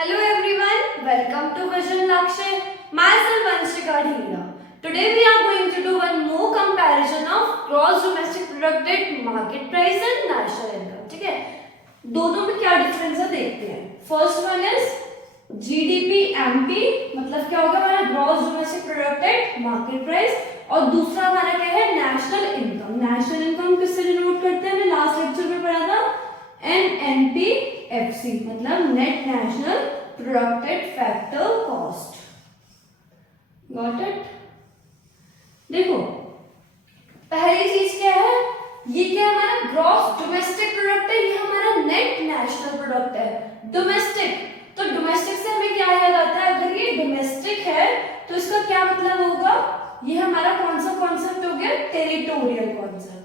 Hello everyone, welcome to Vision Lakshay. Myself Vanshika Dhingra. Today we are going to do one more comparison of gross domestic product at market price and national income. ठीक है, दोनों में क्या difference है देखते हैं. First one is GDP MP, मतलब क्या होगा हमारा gross domestic product at market price, और दूसरा हमारा क्या है नेशनल इनकम. नेशनल इनकम किससे डिनोट करते हैं, हमने लास्ट लेक्चर में पढ़ा था NNPFC, मतलब net national प्रोडक्टेड factor cost. Got it. देखो पहली चीज क्या है, ये क्या हमारा ग्रॉस डोमेस्टिक प्रोडक्ट है, ये हमारा नेट नेशनल प्रोडक्ट है. डोमेस्टिक, तो डोमेस्टिक से हमें क्या याद आता है, अगर ये डोमेस्टिक है तो इसका क्या मतलब होगा, ये हमारा कौन सा कॉन्सेप्ट हो गया, टेरिटोरियल कॉन्सेप्ट.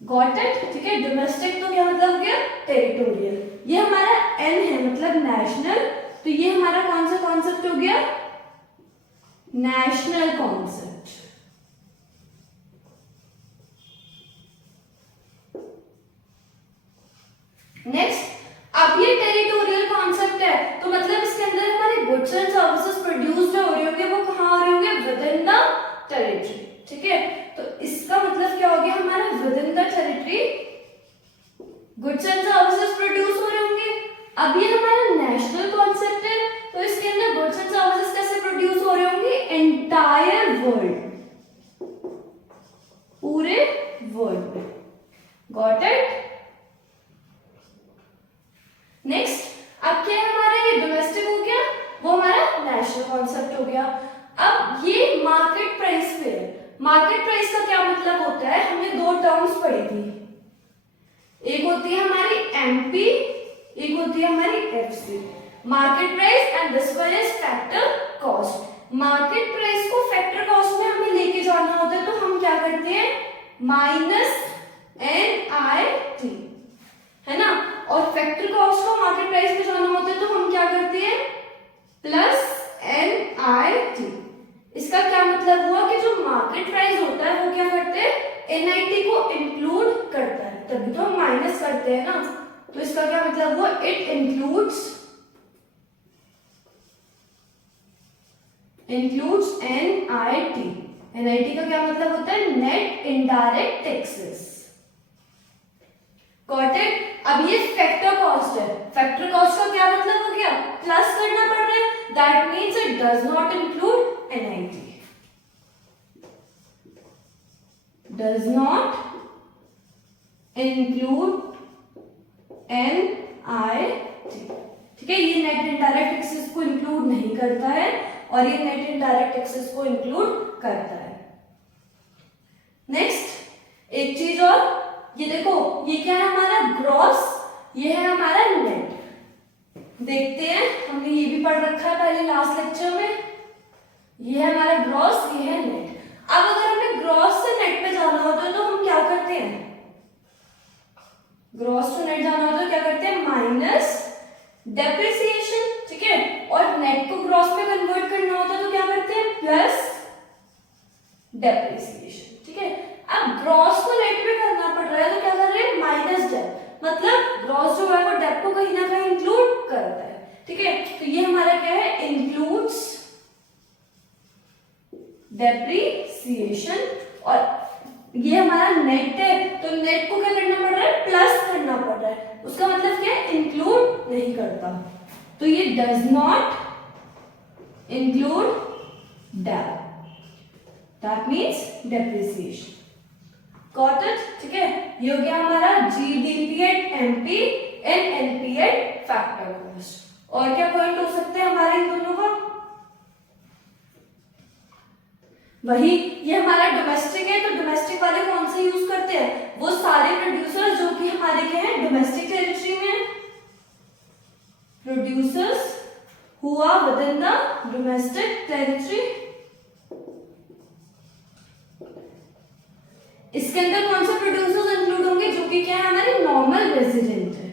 Got it. ठीक है, डोमेस्टिक तो क्या मतलब हो गया, टेरिटोरियल. ये हमारा एन है मतलब नेशनल, तो ये हमारा कौन सा कॉन्सेप्ट हो गया, नेशनल कॉन्सेप्ट. नेक्स्ट, अब ये टेरिटोरियल कॉन्सेप्ट है तो मतलब इसके अंदर हमारे गुड्स एंड सर्विसेज प्रोड्यूस जो हो रहे होंगे वो कहाँ हो रहे होंगे, विद इन द टेरिटरी. ठीक है, तो इसका मतलब क्या हो गया, हमारा with in the territory goods and services produce हो रहे होंगे. अब ये हमारा नेशनल कॉन्सेप्ट है तो इसके अंदर गुड्स एंड सर्विसेज कैसे प्रोड्यूस हो रहे होंगे, एंटायर वर्ल्ड, पूरे वर्ल्ड में. Got it. नेक्स्ट, अब क्या है हमारा, ये डोमेस्टिक हो गया, वो हमारा नेशनल कॉन्सेप्ट हो गया. अब ये मार्केट प्राइस पे है. मार्केट प्राइस का क्या मतलब होता है, हमने दो टर्म्स पढ़ी थी, एक होती है हमारी एमपी, एक होती है हमारी FC. Market price and this one is factor cost. Market price को फैक्टर कॉस्ट में हमें लेके जाना होता है तो हम क्या करते हैं, माइनस NIT, है ना, और फैक्टर कॉस्ट को मार्केट प्राइस में जाना होता है तो हम क्या करते हैं, प्लस NIT. इसका क्या मतलब हुआ कि जो मार्केट प्राइस होता है वो क्या करते हैं, NIT को इंक्लूड करता है, तभी तो हम माइनस करते हैं ना. तो इसका क्या मतलब हुआ, इट इंक्लूड्स NIT. NIT का क्या मतलब होता है, net indirect taxes. Got it. अब ये फैक्टर कॉस्ट है, फैक्टर कॉस्ट का क्या मतलब हो गया, प्लस करना पड़ रहा है, that means it does not include NIT, does not include NIT. ठीक है, ये नेट इनडायरेक्ट टैक्सेस को इंक्लूड नहीं करता है और ये नेट इनडायरेक्ट टैक्सेस को इंक्लूड करता है. नेक्स्ट एक चीज और, ये देखो ये क्या है हमारा ग्रॉस, ये है हमारा नेट. देखते हैं, हमने ये भी पढ़ रखा है पहले लास्ट लेक्चर में. ये है हमारा ग्रॉस, ये है नेट. अब अगर हमें ग्रॉस से नेट पे जाना होता है तो हम क्या करते हैं, ग्रॉस टू नेट जाना होता है क्या करते हैं, माइनस डेप्रिसिएशन. ठीक है, और नेट को ग्रॉस में कन्वर्ट करना होता है तो क्या करते हैं, प्लस डेप्रिसिएशन. ठीक है, अब ग्रॉस को नेट में करना पड़ रहा है तो क्या कर रहे हैं, माइनस डेप, मतलब ग्रॉस जो है वो डेप को कहीं ना कहीं इंक्लूड करता है. ठीक है, तो ये हमारा क्या है, इंक्लूड्स डेप्रिसिएशन, और ये हमारा नेट है तो नेट को क्या करना पड़ रहा है, प्लस करना पड़ रहा है. उसका मतलब क्या है, इंक्लूड नहीं करता, तो ये does not include dep, that means depreciation. Got it. ठीक है, ये हो गया हमारा GDP at MP and NP at factor cost. और क्या पॉइंट हो सकते हैं हमारे इन दोनों का, वही ये हमारा डोमेस्टिक है तो डोमेस्टिक वाले कौन से यूज करते हैं, वो सारे प्रोड्यूसर्स जो कि हमारे क्या है, डोमेस्टिक टेरिटरी में, producers who are within the domestic territory. इसके अंदर कौन से प्रोड्यूसर्स इंक्लूड होंगे, जो कि क्या है हमारे नॉर्मल रेजिडेंट है,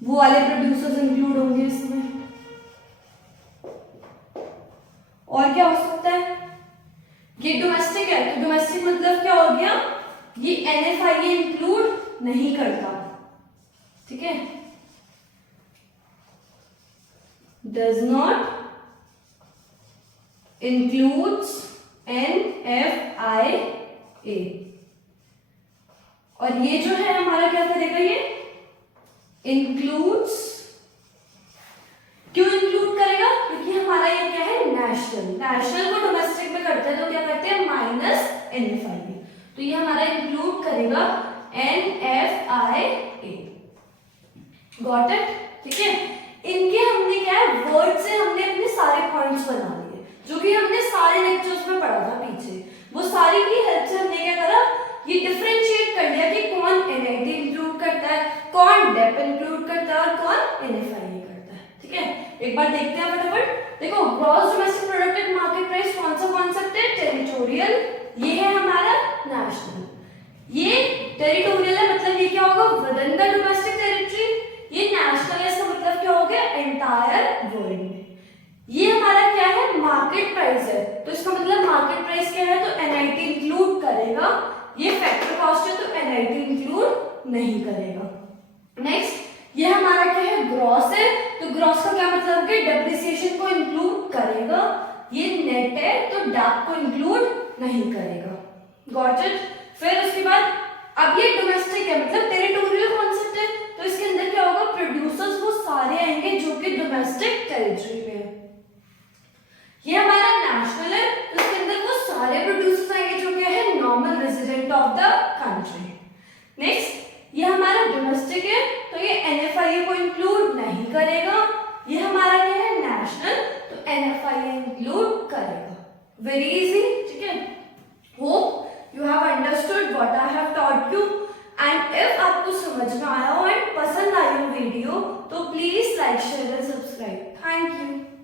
वो वाले प्रोड्यूसर्स इंक्लूड होंगे इसमें. और क्या हो सकता है, ये डोमेस्टिक है तो डोमेस्टिक मतलब क्या हो गया, ये NFI इंक्लूड नहीं करता, ठीक है, does not includes NFIA। और ये जो है हमारा क्या करेगा, ये इंक्लूड्स, क्यों इंक्लूड करेगा, क्योंकि हमारा ये क्या है नेशनल को डोमेस्टिक में करते हैं तो क्या करते हैं माइनस NFIA, तो ये हमारा इंक्लूड करेगा NFIA। गॉट इट, ठीक है। इनके हमने क्या है वर्ड से हमने अपने सारे पॉइंट्स बना लिए जो कि हमने सारे लेक्चर्स में पढ़ा था पीछे, वो सारी की हेल्प से हमने क्या करा, ये डिफरेंशिएट कर लिया कि कौन NIT इंक्लूड करता है, कौन डेप इंक्लूड करता है और कौन NFIA करता है, ठीक है। एक बार देखते हैं फटाफट। देखो gross domestic product and market price कौन सा कॉन्सेप्ट है, टेरिटोरियल, ये है हमारा नेशनल, ये टेरिटोरियल है मतलब ये क्या होगा with in the domestic territory, ये नेशनल है इसका मतलब क्या हो गया एंटायर वर्ल्ड में। ये हमारा क्या है मार्केट प्राइस है, तो इसका मतलब मार्केट प्राइस क्या है तो NIT इंक्लूड करेगा, ये फैक्टर कॉस्ट है तो NIT इंक्लूड नहीं करेगा। नेक्स्ट ये हमारा क्या है ग्रॉस है, तो ग्रॉस का क्या मतलब है डेप्रिसिएशन को इंक्लूड करेगा, ये नेट है तो डैप को इंक्लूड नहीं करेगा। Got it. फिर उसके बाद अब ये डोमेस्टिक है मतलब टेरिटोरियल कॉन्सेप्ट है, तो इसके अंदर क्या होगा प्रोड्यूसर्स वो सारे आएंगे जो कि डोमेस्टिक टेरिटरी में है। ये हमारा नेशनल है तो इसके अंदर वो सारे प्रोड्यूसर्स आएंगे जो क्या है normal resident of the country. Next ये हमारा डोमेस्टिक है तो ये NFIA को इंक्लूड नहीं करेगा, ये हमारा क्या है नेशनल तो NFIA इंक्लूड करेगा। वेरी इजी, ठीक है। Hope you have understood what I have taught you, and if आपको समझ में आया हो एंड पसंद आई हो वीडियो तो please like share and subscribe. Thank you.